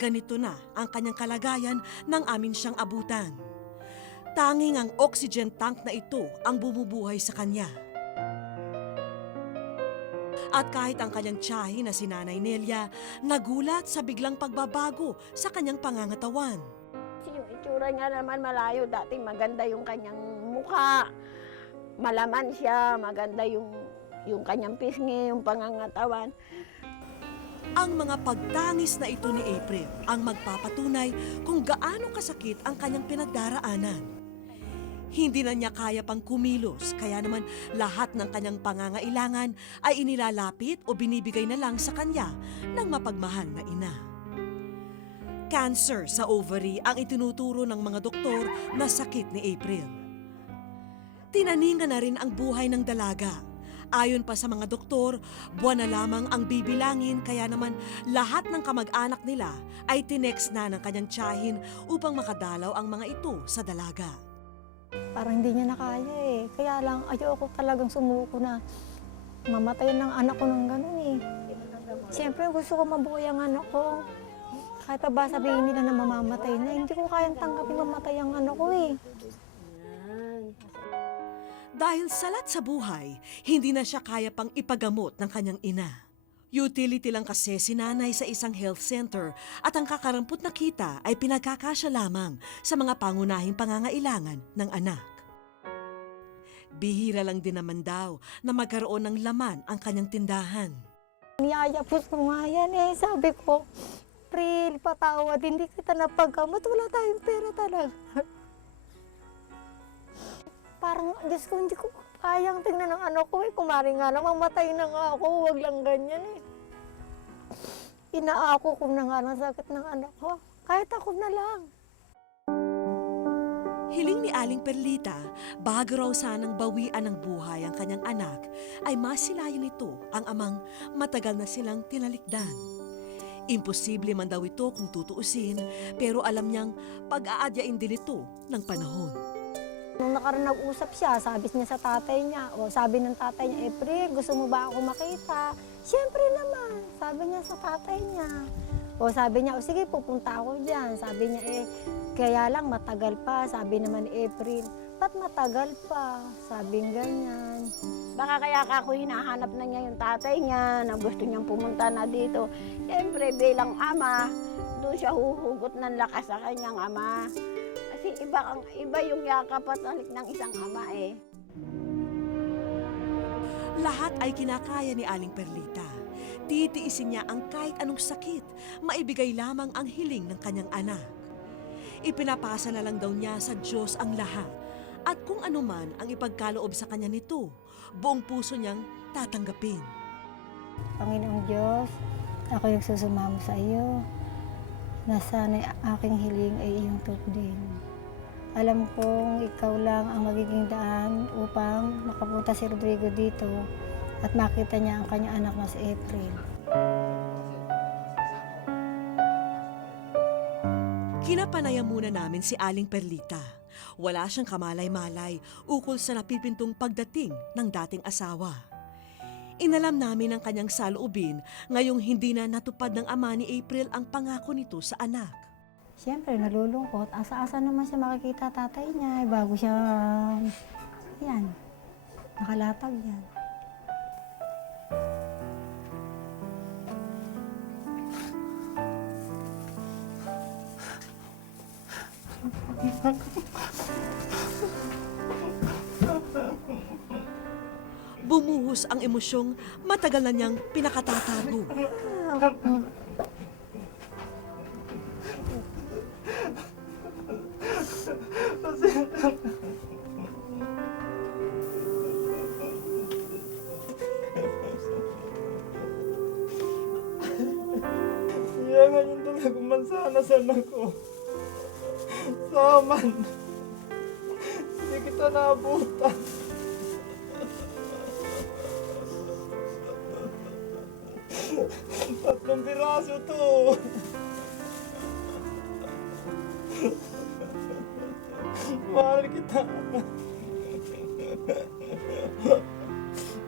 Ganito na ang kanyang kalagayan nang amin siyang abutan. Tanging ang oxygen tank na ito ang bumubuhay sa kanya. At kahit ang kanyang tiyahin na si Nanay Nelia, nagulat sa biglang pagbabago sa kanyang pangangatawan. Yung itsura niya naman malayo. Dati maganda yung kanyang mukha. Malaman siya, maganda yung, yung kanyang pisngi, yung pangangatawan. Ang mga pagtangis na ito ni April ang magpapatunay kung gaano kasakit ang kanyang pinagdaraanan. Hindi na niya kaya pang kumilos, kaya naman lahat ng kanyang pangangailangan ay inilalapit o binibigay na lang sa kanya ng mapagmahal na ina. Cancer sa ovary ang itinuturo ng mga doktor na sakit ni April. Tinaningan na rin ang buhay ng dalaga. Ayon pa sa mga doktor, buwan na lamang ang bibilangin kaya naman lahat ng kamag-anak nila ay tinext na ng kanyang tiyahin upang makadalaw ang mga ito sa dalaga. Parang hindi niya na kaya eh. Kaya lang, ayoko talagang sumuko na mamatay ng anak ko ng ganun eh. Siyempre, gusto ko mabuhay ang anak ko. Kahit pa ba sabihin nila na mamamatay na, hindi ko kayang tanggapin mamatay ang anak ko eh. Dahil salat sa buhay, hindi na siya kaya pang ipagamot ng kanyang ina. Utility lang kasi si nanay sa isang health center at ang kakarampot na kita ay pinagkakasya lamang sa mga pangunahing pangangailangan ng anak. Bihira lang din naman daw na magkaroon ng laman ang kanyang tindahan. Niyayapos ko nga yan eh. Sabi ko, Pril, patawad, hindi kita napagkamot. Wala tayong pera talaga. Parang, Diyos ko, hindi ko kayang tingnan ng anak ko eh. Kumari nga lang, mamatay na nga ako. Huwag lang ganyan eh. Inaako ko na nga ng sakit ng anak ko. Kahit ako na lang. Hiling ni Aling Perlita, bago raw sanang bawian ng buhay ang kanyang anak, ay masilayan nito ang amang matagal na silang tinalikdan. Imposible man daw ito kung tutuusin, pero alam niyang pag-aadyain din ito ng panahon. Nung nakaraan nag-usap siya, sabi niya sa tatay niya, o sabi ng tatay niya, April, gusto mo ba ako makita? Siyempre naman, sabi niya sa tatay niya. O sabi niya, o sige, pupunta ako dyan. Sabi niya, eh, kaya lang matagal pa. Sabi naman April, ba't matagal pa? Sabi ganyan. Baka kaya ka ako hinahanap na niya yung tatay niya na gusto niyang pumunta na dito. Siyempre, bilang ama, doon siya huhugot ng lakas sa kanyang ama. Kasi iba, ang, iba yung yakap at alik ng isang ama eh. Lahat ay kinakaya ni Aling Perlita. Titiisin niya ang kahit anong sakit, maibigay lamang ang hiling ng kanyang anak. Ipinapasa na lang daw niya sa Diyos ang lahat. At kung ano man ang ipagkaloob sa kanya nito, buong puso niyang tatanggapin. Panginoong Diyos, ako yung susumamo sa iyo. Na sana'y aking hiling ay iyong tupdin. Alam kong ikaw lang ang magiging daan upang makapunta si Rodrigo dito at makita niya ang kanyang anak na si April. Kinapanaya muna namin si Aling Perlita. Wala siyang kamalay-malay ukol sa napipintong pagdating ng dating asawa. Inalam namin ang kanyang saloobin ngayong hindi na natupad ng ama ni April ang pangako nito sa anak. Siyempre, nalulungkot. Asa-asa naman siya makikita tatay niya eh, bago siya, yan, nakalatag yan. Bumuhos ang emosyong matagal na niyang pinakatatago. Talaga mansana sa anak ko. Saman. Hindi kita naabutan. Tatlong piraso to. Mahal kita.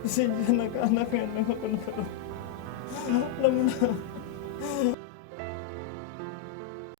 Kasi dyan nag-anak yan lang ako nakaroon. Alam mo na.